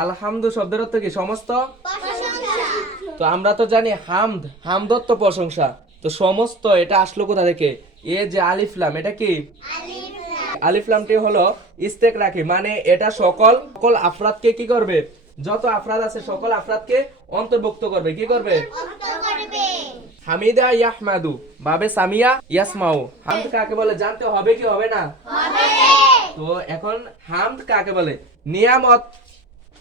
আলহামদু শব্দের অর্থ কি? সমস্ত তো আমরা তো জানি হামদ, হামদত্ব প্রশংসা। তো সমস্ত এটা আসলো কোথা থেকে? এ যে আলিফ লাম, এটা কি? আলিফ লামটি হলো ইস্তেক রাখি, মানে এটা সকল সকল আফরাদকে কি করবে? যত আফরাদ আছে সকল আফরাদকে অন্তর্ভুক্ত করবে। কি করবে? হামিদা ইয়াহমাদু বাবে সামিয়া ইয়াসমাউ। হামদ কাকে বলে জানতে হবে কি হবে না? তো এখন হামদ কাকে বলে? নিয়ামত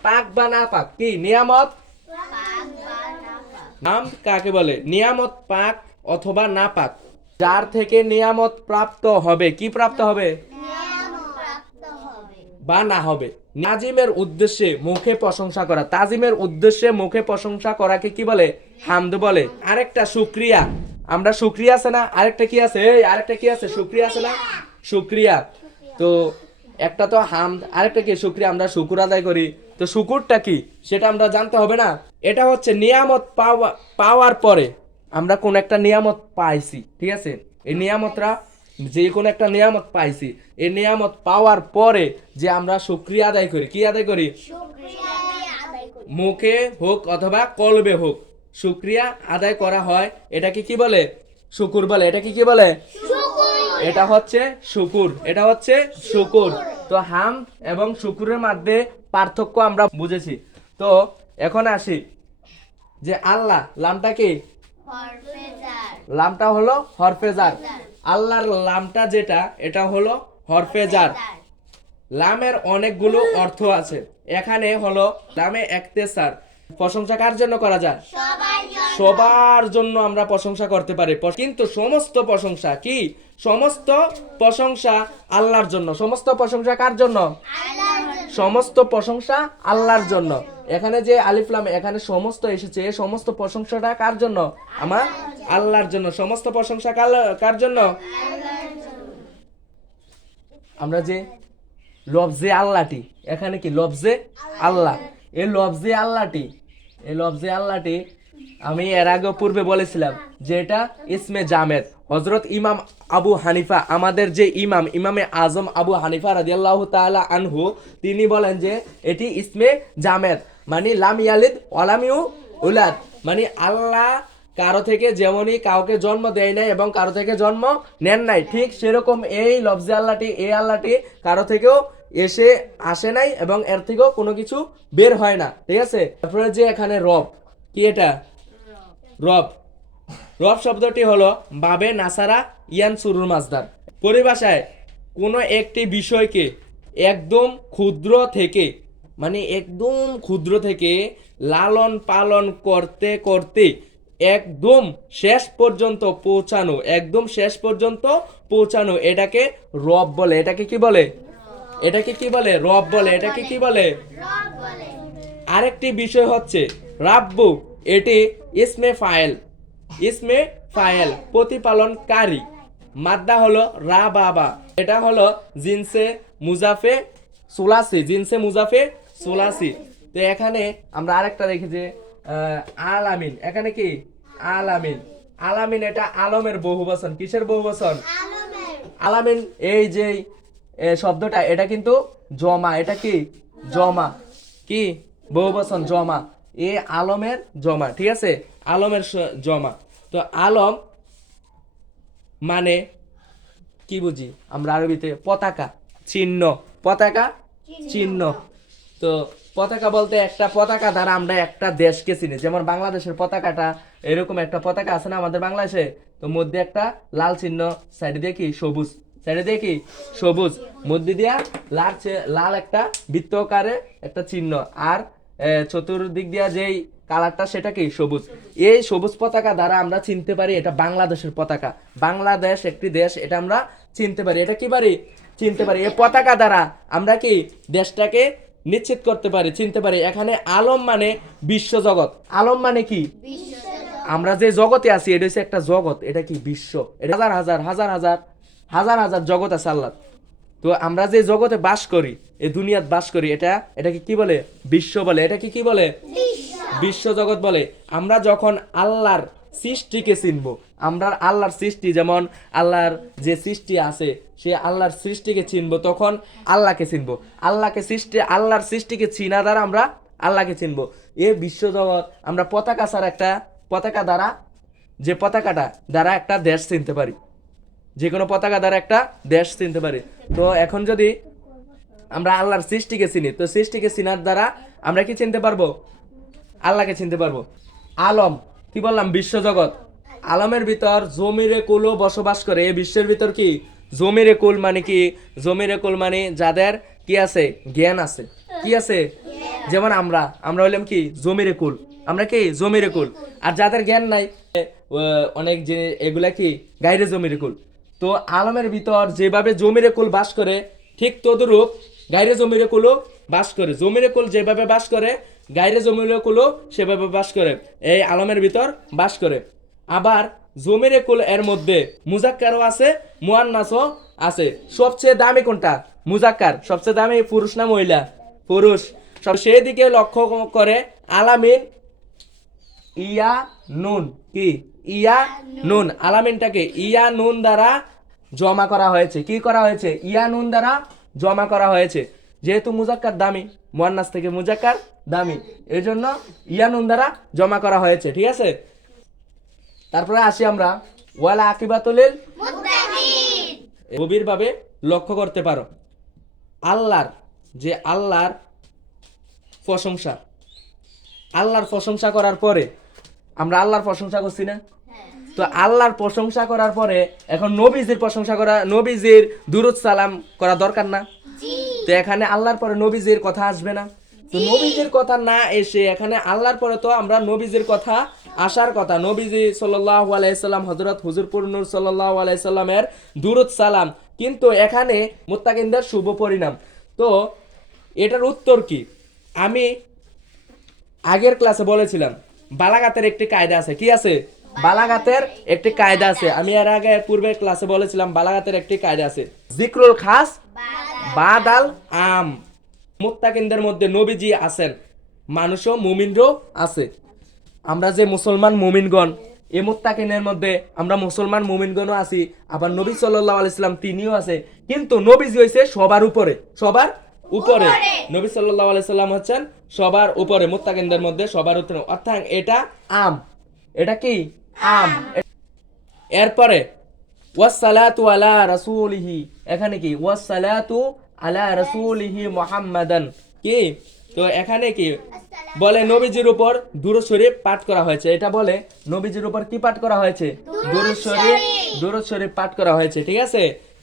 পাক বা না পাক? কি নিয়ামত? হামদ কাকে বলে? নিয়ামত পাক অথবা না পাক, যার থেকে নিয়ামত প্রাপ্ত হবে। কি প্রাপ্ত হবে? বা না হবে। নাজিমের উদ্দেশ্যে মুখে প্রশংসা করা, তাজিমের উদ্দেশ্যে মুখে প্রশংসা করাকে কি বলে? হামদ বলে। আরেকটা শুকরিয়া, আমরা শুকরিয়া আছে না, আরেকটা কি আছে? এই আরেকটা কি আছে? শুকরিয়া আছে না? শুকরিয়া। তো একটা তো হামদ, আরেকটা কি? শুকরিয়া। আমরা শুকুর আদায় করি, তো শুকুরটা কি সেটা আমরা জানতে হবে না? এটা হচ্ছে নিয়ামত পাওয়ার পরে আমরা কোন একটা নিয়ামত পাইছি, ঠিক আছে? এই নিয়ামতরা যে কোনো একটা নিয়ামত পাইছি, এই নিয়ামত পাওয়ার পরে যে আমরা শুকরিয়া আদায় করি। কি আদায় করি? মুখে হোক অথবা কলবে হোক শুকরিয়া আদায় করা হয়, এটাকে কি বলে? শুকুর বলে। এটাকে কি বলে? এটা হচ্ছে শুকুর, এটা হচ্ছে শুকুর। তো হামদ এবং শুকুরের মধ্যে পার্থক্য আমরা বুঝেছি। তো এখন আসি যে আল্লাহ, লামটা কি? লামটা হলো হরফে জার। আল্লাহর লামটা যেটা, এটা হলো হরফে জার। লামের অনেকগুলো অর্থ আছে। এখানে হলো লামে ইখতিসার। প্রশংসা কার জন্য করা যায়? সবার জন্য আমরা প্রশংসা করতে পারি, কিন্তু সমস্ত প্রশংসা কি? সমস্ত প্রশংসা আল্লাহর জন্য। সমস্ত প্রশংসা কার জন্য? সমস্ত প্রশংসা আল্লাহর জন্য। এখানে যে আলিফ লাম, এখানে সমস্ত এসেছে, সমস্ত প্রশংসাটা কার জন্য? আমার আল্লাহর জন্য। সমস্ত প্রশংসা কার জন্য? আমরা যে লফজে আল্লাহটি, এখানে কি লফজে আল্লাহ, এই লফজে আল্লাহটি, এই লফজে আল্লাহটি আমি এর আগে পূর্বে বলেছিলাম যে এটা ইসমে জামেদ। হযরত ইমাম আবু হানিফা, আমাদের যে ইমাম, ইমামে আজম আবু হানিফা রাদিয়াল্লাহু তাআলা আনহু, তিনি বলেন যে এটি ইসমে জামেদ, মানে লাম ইয়ালিদ ওয়া লাম ইউলাদ, মানে আল্লাহ কারো থেকে যেমনই কাউকে জন্ম দেয় নাই এবং কারো থেকে জন্ম নেন নাই, ঠিক সেরকম এই লফজে আল্লাহটি, এই আল্লাহটি কারো থেকেও আসে নাই এবং এর থেকেও কোনো কিছু বের হয় না, ঠিক আছে? তারপরে যে এখানে রব, কি এটা? রব। রব শব্দটি হলো বাবে নাসারা ইয়ানসুরুল মাসদার। পরিভাষায় কোনো একটি বিষয়কে একদম ক্ষুদ্র থেকে, মানে একদম ক্ষুদ্র থেকে লালন পালন করতে করতে একদম শেষ পর্যন্ত পৌঁছানো, একদম শেষ পর্যন্ত পৌঁছানো, এটাকে রব বলে। এটাকে কি বলে? এটাকে কি বলে? রব বলে। এটাকে কি বলে? আরেকটি বিষয় হচ্ছে রাব্বু, এটি ইসমে ফাইল। ইসমে ফাইল প্রতিপালনকারী। মাদ্দা হলো রা বাবা। এটা হলো জিনসে মুজাফে সুলাসি, জিনসে মুজাফে সুলাসি। তো এখানে আমরা আরেকটা দেখি যে আলামিন। এখানে কি? আলামিন। আলামিন এটা আলমের বহুবচন। কিসের বহুবচন? আলামিন। এই যে শব্দটা, এটা কিন্তু জমা। এটা কি? জমা। কি? বহুবচন, জমা। এ আলমের জমা, ঠিক আছে? আলমের জমা। তো আলম মানে কি বুঝি আমরা আরবিতে? পতাকা, চিহ্ন। পতাকা, চিহ্ন। তো পতাকা বলতে একটা পতাকা দ্বারা আমরা একটা দেশকে চিনি। যেমন বাংলাদেশের পতাকাটা, এরকম একটা পতাকা আছে না আমাদের বাংলাদেশে, তো মধ্যে একটা লাল চিহ্ন, সাইডে দিয়ে কি? সবুজ। সাইডে দিয়ে কি? সবুজ। মধ্যে দিয়া লাল একটা বৃত্তাকারে একটা চিহ্ন, আর চতুর্দিক দিয়া যেই কালারটা, সেটা কি? সবুজ। এই সবুজ পতাকা দ্বারা আমরা চিনতে পারি এটা বাংলাদেশের পতাকা। বাংলাদেশ একটি দেশ, এটা আমরা চিনতে পারি। এটা কি পারি? চিনতে পারি। এই পতাকা দ্বারা আমরা কি দেশটাকে নিশ্চিত করতে পারি, চিনতে পারি। এখানে আলম মানে বিশ্ব জগৎ। আলম মানে কি? আমরা যে জগতে আছি, এটা হচ্ছে একটা জগৎ। এটা কি? বিশ্ব। এটা হাজার হাজার হাজার হাজার হাজার হাজার জগৎ আছে আল্লাহ। তো আমরা যে জগতে বাস করি, এই দুনিয়াত বাস করি, এটাকে কি বলে? বিশ্ব বলে। এটাকে কি বলে? বিশ্ব জগৎ বলে। আমরা যখন আল্লাহর সৃষ্টিকে চিনবো, আমরা আল্লাহর সৃষ্টি, যেমন আল্লাহর যে সৃষ্টি আছে সে আল্লাহর সৃষ্টিকে চিনবো, তখন আল্লাহকে চিনবো। আল্লাহর সৃষ্টিকে চিনা দ্বারা আমরা আল্লাহকে চিনবো। এই বিশ্বজগৎ আমরা পতাকা ছাড়া একটা পতাকা দ্বারা, যে পতাকাটা দ্বারা একটা দেশ চিনতে পারি, যে কোনো পতাকা দ্বারা একটা দেশ চিনতে পারি। তো এখন যদি আমরা আল্লাহর সৃষ্টিকে চিনি, তো সৃষ্টিকে চিনার দ্বারা আমরা কি চিনতে পারবো? আল্লাহকে চিনতে পারবো। আলম, কি বললাম? বিশ্বজগৎ। আলমের ভিতর জমিরে কুলও বসবাস করে। এই বিশ্বের ভিতর কি জমিরে কুল মানে কি? জমিরে কুল মানে যাদের কি আছে? জ্ঞান আছে। কি আছে? যেমন আমরা হইলাম কি জমিরে কুল, আমরা কি জমিরে কুল। আর যাদের জ্ঞান নাই অনেক যে এগুলা কি গাইরে জমিরে কুল। তো আলমের ভিতর যেভাবে জমিরে কুল বাস করে, ঠিক তদরূপ গাইরে জমিরে কুলও বাস করে। জমিরে কুল যেভাবে বাস করে, গাইরে জমিরে কুলও সেভাবে বাস করে, এই আলমের ভিতর বাস করে। আবার জমিরে কুল এর মধ্যে মুজাক্কারও আছে, মুয়ান্নাসও আছে। সবচেয়ে দামি কোনটা? মুজাক্কার। সবচেয়ে দামি পুরুষ না মহিলা? পুরুষ। সব সেই দিকে লক্ষ্য করে আলামিন ইয়া নুন, কি ইয়া নুন, আলামিনটাকে ইয়া নুন দ্বারা জমা করা হয়েছে। কি করা হয়েছে? ইয়া নুন দ্বারা জমা করা হয়েছে। যেহেতু মুজাক্কার দামি, মুয়ান্নাস থেকে মুজাক্কার দামি, এই জন্য ইয়া নুন দ্বারা জমা করা হয়েছে। ঠিক আছে, তারপরে আসি আমরা ওয়ালা আকিবাতুল মুত্তাকিন। গভীরভাবে লক্ষ্য করতে পারো আল্লাহর প্রশংসা। আল্লাহর প্রশংসা করার পরে আমরা আল্লাহর প্রশংসা করছি না? তো আল্লাহর প্রশংসা করার পরে এখন নবীজির প্রশংসা করা, নবীজির দুরূদ সালাম করা দরকার না? তো এখানে আল্লাহর পরে নবীজির কথা আসবে না? তো নবীজির কথা না এসে এখানে আল্লাহর পরে তো আমরা নবীজির কথা আসার কথা। নবীজি সাল্লাল্লাহু আলাইহি সাল্লাম, হযরত হুজুরপুর নূর সাল্লাল্লাহু আলাইহি সাল্লামের দুরূদ সালাম, কিন্তু এখানে মুত্তাকিনদের শুভ পরিণাম। তো এটার উত্তর কি? আমি আগের ক্লাসে বলেছিলাম বালাগাতের একটি কায়দা আছে। কি আছে? বালাগাতের একটি কায়দা আছে। আমি এর আগে পূর্বের ক্লাসে বলেছিলাম বালাগাতের একটি কায়দা আছে, যিকরুল খাস বাদাল আম। মুত্তাকিনদের মধ্যে নবীজি আছেন, মানুষও মুমিনরও আছে। আমরা যে মুসলমান মুমিনগণ, এই মুত্তাকিনের মধ্যে আমরা মুসলমান মুমিনগণও আছি, আবার নবী সাল্লাল্লাহু আলাইহি সাল্লাম তিনিও আছে। কিন্তু নবীজি হইছে সবার উপরে, সবার উপরে। নবী সাল্লাল্লাহু আলাইহি সাল্লাম হচ্ছেন সবার উপরে, মুত্তাকিনদের মধ্যে সবার উপরে। অর্থাৎ এটা আম, এটা কি আম। এরপরে ওয়াসসালাতু আলা রাসূলিহি, এখানে কি ওয়াসসালাতু আলা রাসূলিহি মুহাম্মাদান, কি তো এখানে কি বলে? নবীজির উপর দুরূদ শরীফ পাঠ করা হয়েছে। এটা বলে নবীজির উপর কি পাঠ করা হয়েছে? দুরূদ শরীফ পাঠ করা হয়েছে। ঠিক আছে,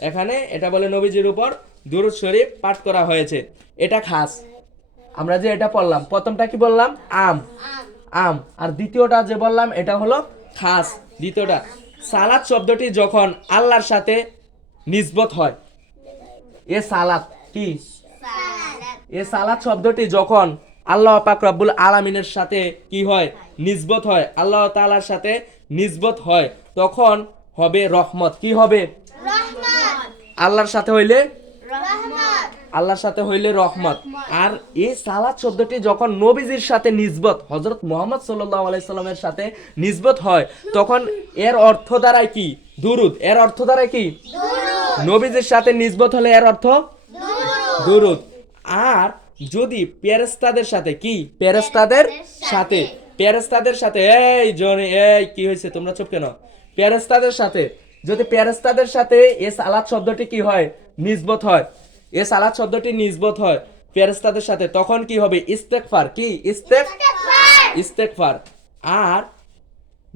এখানে এটা বলে নবীজির উপর দুরূদ শরীফ পাঠ করা হয়েছে। এটা খাস। আমরা যে এটা পড়লাম, প্রথমটা কি বললাম? আম। আর দ্বিতীয়টা যে বললাম এটা হলো খাস। দ্বিতীয়টা সালাত শব্দটি যখন আল্লাহর সাথে নিসবত হয়, এ সালাত কি? এ সালাত শব্দটি যখন আল্লাহ পাক রব্বুল আলামিনের সাথে কি হয়? নিসবত হয়, আল্লাহ তাআলার সাথে নিসবত হয়, তখন হবে রহমত। কি হবে? আল্লাহর সাথে হইলে আল্লাহর সাথে হইলে রহমত। আর এই সালাত শব্দটি যখন নবীজির সাথে নিসবত, হযরত মুহাম্মদ সাল্লাল্লাহু আলাইহি সাল্লামের সাথে নিসবত হয়, তখন এর অর্থ দ্বারাই কি? দুরূদ। এর অর্থ দ্বারাই কি? নবীজির সাথে নিসবত হলে এর অর্থ দুরূদ। আর যদি ফেরেশতাদের সাথে, কি ফেরেশতাদের সাথে এই জনি এই কি হয়েছে? তোমরা চুপ কেন? ফেরেশতাদের সাথে, যদি ফেরেশতাদের সাথে এই সালাত শব্দটি কি হয়? নিসবত হয়। এই সালাত শব্দটি নিসবত হয় ফেরেশতাদের সাথে, তখন কি হবে? ইস্তেগফার। কি? ইস্তেগফার। আর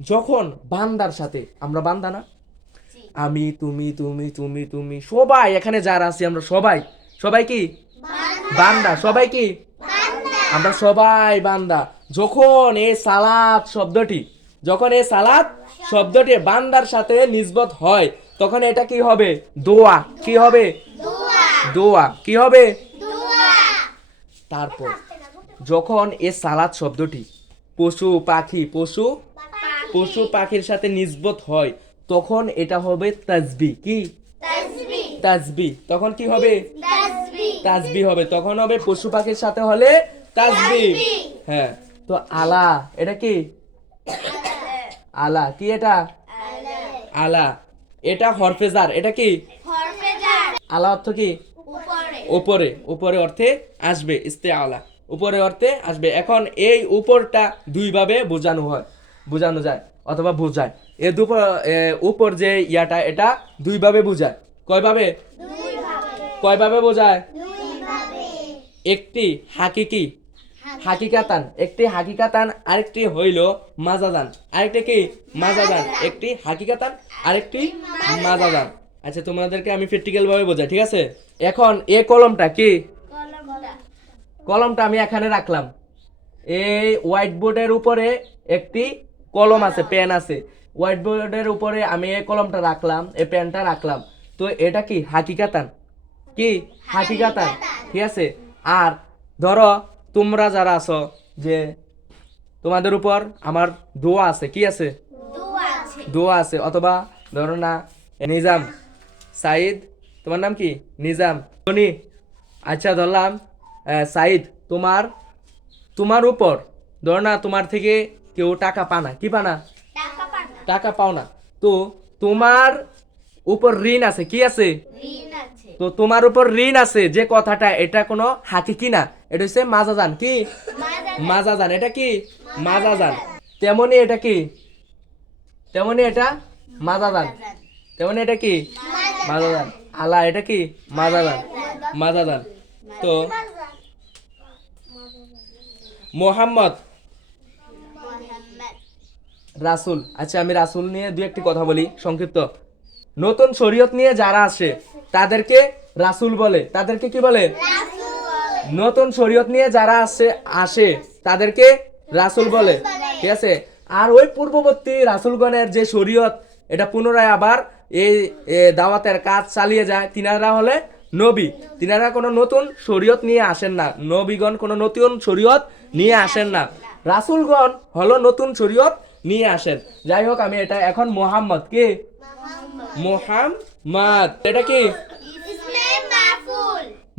যখন বান্দার সাথে, আমরা বান্দা না? আমি, তুমি সবাই এখানে যারা আছি আমরা সবাই কি বান্দা? সবাই কি? আমরা সবাই বান্দা। যখন এই সালাত শব্দটি বান্দার সাথে নিসবত হয়, তখন এটা কি হবে? দোয়া। কি হবে? দোয়া। কি হবে? তারপর যখন এই সালাত শব্দটি পশু পাখির সাথে নিসবত হয়, তখন এটা হবে তাসবিহ। কি? তাসবিহ। তখন কি হবে? তাসবিহ হবে। তখন হবে পশু পাখির সাথে হলে তাসবিহ। হ্যাঁ, তো আলা, এটা কি? আলা কি? এটা আলা, এটা হরফে জার। এটা কি? আলা অর্থ কি? উপরে। উপরে অর্থে আসবে, ইস্তেআলা, উপরে অর্থে আসবে। এখন এই উপরটা দুই ভাবে বোঝানো যায় অথবা বোঝায়। এই উপর যে ইয়াটা, এটা দুই ভাবে বোঝায়। কয়ভাবে? কয়ভাবে বোঝায়? একটি হাকিকাতান, একটি হাকিকাতান, আরেকটি হইল মাজাদান। আরেকটি কি? মাজাদান। একটি হাকিকাতান, আরেকটি মাজাদান। আচ্ছা, তোমাদেরকে আমি প্র্যাকটিক্যাল ভাবে বোঝাই, ঠিক আছে? এখন এই কলমটা কি? কলমটা আমি এখানে রাখলাম। এই হোয়াইট বোর্ডের উপরে একটি কলম আছে, পেন আছে। হোয়াইট বোর্ডের উপরে আমি এই কলমটা রাখলাম, এই পেনটা রাখলাম। তো এটা কি? হাকিকাতান। কি? হাকিকাতান, ঠিক আছে? আর ধরো তোমরা যারা আছো, যে তোমাদের উপর আমার দোয়া আছে। কি আছে? দোয়া আছে। অথবা ধরো না, নিজাম, সাইদ, তোমার নাম কি? নিজাম, ধনী। আচ্ছা, ধরলাম সাইদ, তোমার উপর ধরো না, তোমার থেকে কেউ টাকা পানা। কি পানা? টাকা পাও না। তো তোমার উপর ঋণ আছে। কি আছে? তো তোমার উপর ঋণ আছে যে কথাটা, এটা কোনো হাকিকি না, এটা হচ্ছে মাজাজান। কি? মাজাজান। এটা কি? মাজাজান। তেমনি এটা কি? তেমনি এটা মাজাজান। তেমনি এটা কি? মাজাজান। আলা, এটা কি? মাজাজান। মাজাজান। তো মোহাম্মদ রাসূল। আচ্ছা, আমি রাসূল নিয়ে দুই একটি কথা বলি সংক্ষিপ্ত। নতুন শরীয়ত নিয়ে যারা আসে তাদেরকে রাসূল বলে। তাদেরকে কি বলে? নতুন শরীয়ত নিয়ে যারা আসে তাদেরকে রাসূল বলে, ঠিক আছে? আর ওই পূর্ববর্তী রাসূলগণের যে শরীয়ত, এটা পুনরায় আবার এই দাওয়াতের কাজ চালিয়ে যায়, তিনারা হলে নবী। তিনারা কোনো নতুন শরীয়ত নিয়ে আসেন না। নবীগণ কোনো নতুন শরীয়ত নিয়ে আসেন না। রাসূলগণ হলো নতুন শরীয়ত নিয়ে আসেন। যাই হোক, আমি এটা এখন মোহাম্মদ। কি? মোহাম্মদ। এটা কি?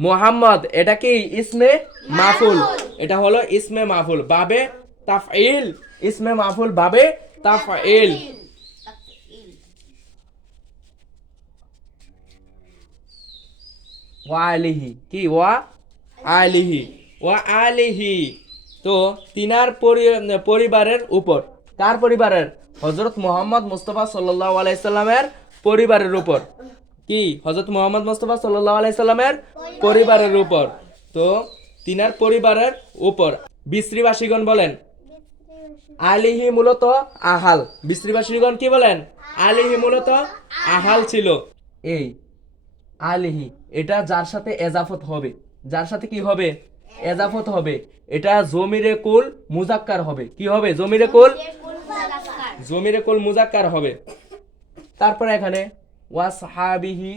মোহাম্মদ। এটা কি? ইসমে মাফুল। এটা হলো ইসমে মাফুল, বাবে তাফঈল। ইসমে মাফুল, বাবে তাফঈল। ওয়া আলিহি। কি? ওয়া আলিহি। ওয়া আলিহি। তো তিনার পরিবারের উপর। কার পরিবারের? হযরত মুহাম্মদ মুস্তাফা সাল্লাল্লাহু আলাইহি সাল্লামের পরিবারের উপর। কি? হযরত মুহাম্মদ মুস্তাফা সাল্লাল্লাহু আলাইহি সাল্লামের পরিবারের উপর। তো তিনার পরিবারের উপর বিসরিবাসীগণ বলেন আলিহি মূলত আহাল। বিসরিবাসীগণ কি বলেন? আলিহি মূলত আহাল ছিল। এই আলিহি, এটা যার সাথে এজাফত হবে, যার সাথে কি হবে? এজাফত হবে, এটা জমিরে কুল মুজাক্কার হবে। কি হবে? জমিরে কুল মুজাক্কার হবে। তারপরে এখানে ওয়াসহাবিহি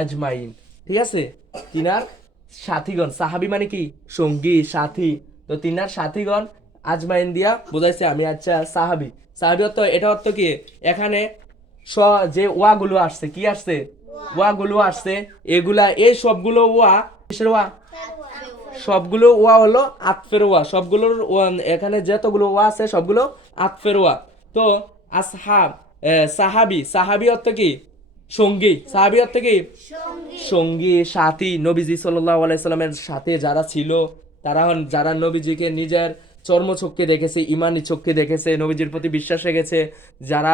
আজমাইন, ঠিক আছে? তিনার সাথীগণ। সাহাবি মানে কি? সঙ্গী, সাথী। তো তিনার সাথীগণ আজমাইন দিয়া বোঝাইছে আমি। আচ্ছা, সাহাবি। সাহাবি অর্থ, এটা অর্থ কি? এখানে যে ওয়াগুলো আসছে, কি আসছে? ওয়াগুলো আসছে, এগুলা, এই সবগুলো ওয়া কিসের ওয়া? সবগুলো ওয়া হলো আতফের ওয়া। সবগুলোর এখানে যতগুলো ওয়া আছে সবগুলো আতফের ওয়া। তো আসহাব, সাহাবি অর্থ কি? সঙ্গী। সাহাবি অর্থ কি? সঙ্গী, সাথী। নবীজি সাল্লাল্লাহু আলাইহি সাল্লামের সাথে যারা ছিল, যারা নবীজিকে নিজের চর্মচক্ষে দেখেছে, ইমানি চক্ষে দেখেছে, নবীজির প্রতি বিশ্বাস রেখেছে, যারা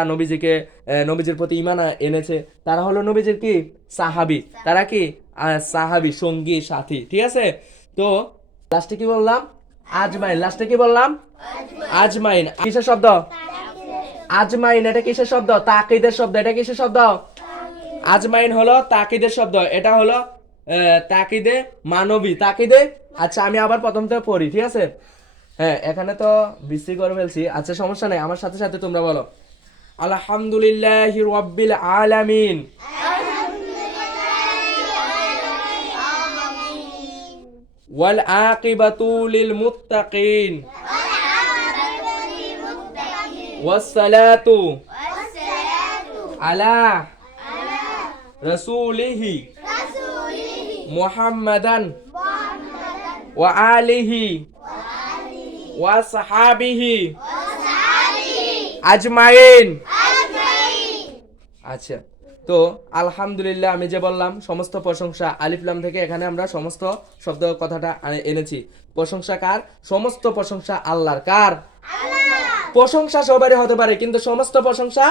নবীজির প্রতি ইমান এনেছে, তারা হলো নবীজির কি? সাহাবি। তারা কি? সাহাবি, সঙ্গী, সাথী, ঠিক আছে? তো লাস্টে কি বললাম? আজমাইন। লাস্টে কি বললাম? আজমাইন। কিসের শব্দ? আজমাইন। এটা কিসের শব্দ? তাকিদের শব্দ। এটা কিসের শব্দ? আজমাইন হলো তাকিদের শব্দ। এটা হলো তাকিদে মানবী, তাকিদে। আচ্ছা, আমি আবার প্রথম থেকে পড়ি, ঠিক আছে? হ্যাঁ, এখানে তো বিশ্রী করে ফেলছি। আচ্ছা, সমস্যা নাই, আমার সাথে সাথে তোমরা বলো আলহামদুলিল্লাহি রাব্বিল আলামিন। ওয়াল আকিবাতু লিল মুত্তাকিন। ওয়াসসালাতু আলা রাসূলিহি মুহাম্মাদান ওয়া আলিহি ওয়া সাহাবিহি আজমাইন। আচ্ছা, তো আলহামদুলিল্লাহ আমি যে বললাম সমস্ত প্রশংসা আলিফ লাম থেকে এখানে আমরা সমস্ত শব্দ কথাটা এনেছি। প্রশংসা কার? সমস্ত প্রশংসা আল্লাহর। কার? প্রশংসা সবারই হতে পারে, কিন্তু সমস্ত প্রশংসা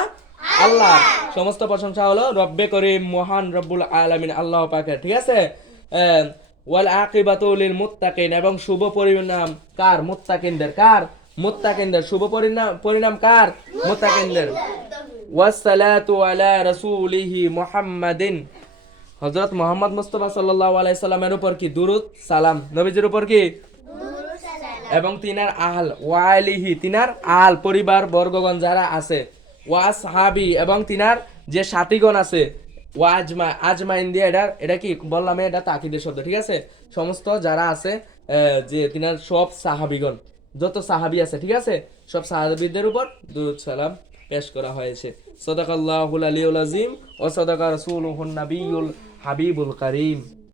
আল্লাহ। সমস্ত প্রশংসা হলো রব্বে করিম মহান রব্বুল আলামিন আল্লাহ পাকের, ঠিক আছে। ওয়াল আকিবাতু লিল মুত্তাকিন, এবং শুভ পরিণাম কার? মুত্তাকিনদের। কার? মুত্তাকিনদের। শুভ পরিণাম পরিণাম কার? মুত্তাকিনদের। ওয়াসসালাতু আলা রাসূলিহি মুহাম্মাদিন, হযরত মুহাম্মদ মুস্তাফা সাল্লাল্লাহু আলাইহি সাল্লামের উপর কি দুরূদ সালাম, নবীজির উপর কি, এবং তিনার আহল ওয়ালিহি, তিনার আহল পরিবার বর্গগণ যারা আছে, ওয়াসহাবি, এবং তিনার যে সাথীগণ আছে, ওয়াজমা আজমাইন দিয়ে এটা কি বললাম, এটা তাকিদের শব্দ, ঠিক আছে। সমস্ত যারা আছে যে তিনার সব সাহাবীগণ, যত সাহাবী আছে, ঠিক আছে, সব সাহাবীদের উপর দুরূদ সালাম পেশ করা হয়েছে। সাদাকাল্লাহুল আলিয়্যুল আযীম ওয়া সাদাকা রাসূলুহুন নাবিয়্যুল হাবিবুল কারীম।